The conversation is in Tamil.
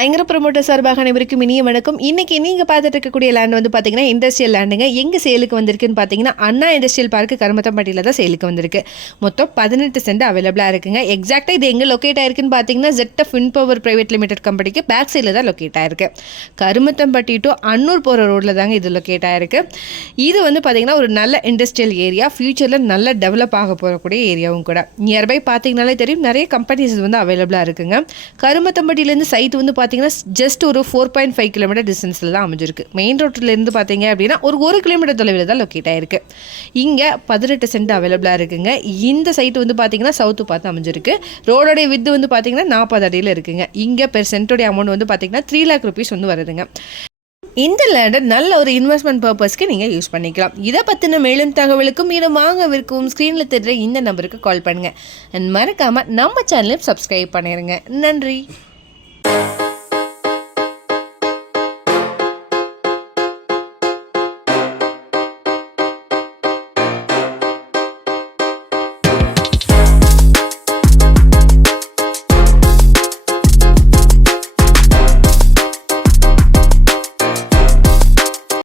ஐங்கர ப்ரொமோட்டர் சார்பாக அனைவருக்கும் இனிய வணக்கம். இன்றைக்கி நீங்கள் பார்த்துட்டு இருக்கக்கூடிய லேண்ட் வந்து பார்த்தீங்கன்னா இண்டஸ்ட்ரியல் லேண்டுங்க. எங்கே சேலுக்கு வந்திருக்குன்னு பார்த்தீங்கன்னா அண்ணா இண்டஸ்ட்ரியல் பார்க்கு கருமத்தம்பட்டியில் தான் சேலுக்கு வந்திருக்கு. மொத்தம் 18 சென்ட் அவைலபிளாக இருக்குங்க. எக்ஸாக்டாக இது எங்கே லொக்கேட் ஆயிருக்குன்னு பார்த்தீங்கன்னா ZF வின்பவர் பிரைவேட் லிமிடெட் கம்பெனிக்கு பேக் சைடில் தான் லொக்கேட் ஆயிருக்கு. கருமத்தம்பட்டி டு அன்னூர் போகிற ரோட்டில் தாங்க இது லொக்கேட் ஆயிருக்கு. இது வந்து பார்த்தீங்கன்னா ஒரு நல்ல இண்டஸ்ட்ரியல் ஏரியா, ஃபியூச்சரில் நல்ல டெவலப் ஆக போகக்கூடிய ஏரியாவும் கூட. நியர்பை பார்த்தீங்கனாலே தெரியும், நிறைய கம்பெனிஸ் வந்து அவைலபிளாக இருக்குங்க. கருமத்தம்பட்டியிலேருந்து சைட் வந்து பார்த்தீங்கன்னா ஜஸ்ட் ஒரு 4.5 கிலோமீட்டர் டிஸ்டன்ஸில் தான் அமைஞ்சிருக்கு. மெயின் ரோட்டிலேருந்து பார்த்தீங்க அப்படின்னா ஒரு கிலோமீட்டர் தொலைவில் தான் லொக்கேட் ஆயிருக்கு. இங்கே 18 சென்ட் அவைலபிளாக இருக்குங்க. இந்த சைட் வந்து பார்த்தீங்கன்னா சவுத்து பார்த்து அமைஞ்சிருக்கு. ரோடோடைய வித்து வந்து பார்த்தீங்கன்னா 40 அடியில் இருக்குங்க. இங்கே பெர் சென்ட்டோடைய அமௌண்ட் வந்து பார்த்தீங்கன்னா 3 lakh rupees வந்து வருதுங்க. இந்த லேண்டை நல்ல ஒரு இன்வெஸ்ட்மெண்ட் பர்பஸ்க்கு நீங்கள் யூஸ் பண்ணிக்கலாம். இதை பற்றின மேலும் தகவலுக்கும் இடம் வாங்கவிருக்கும் ஸ்க்ரீனில் தெரிகிற இந்த நம்பருக்கு கால் பண்ணுங்கள். அண்ட் மறக்காமல் நம்ம சேனலையும் சப்ஸ்கிரைப் பண்ணிடுங்க. நன்றி.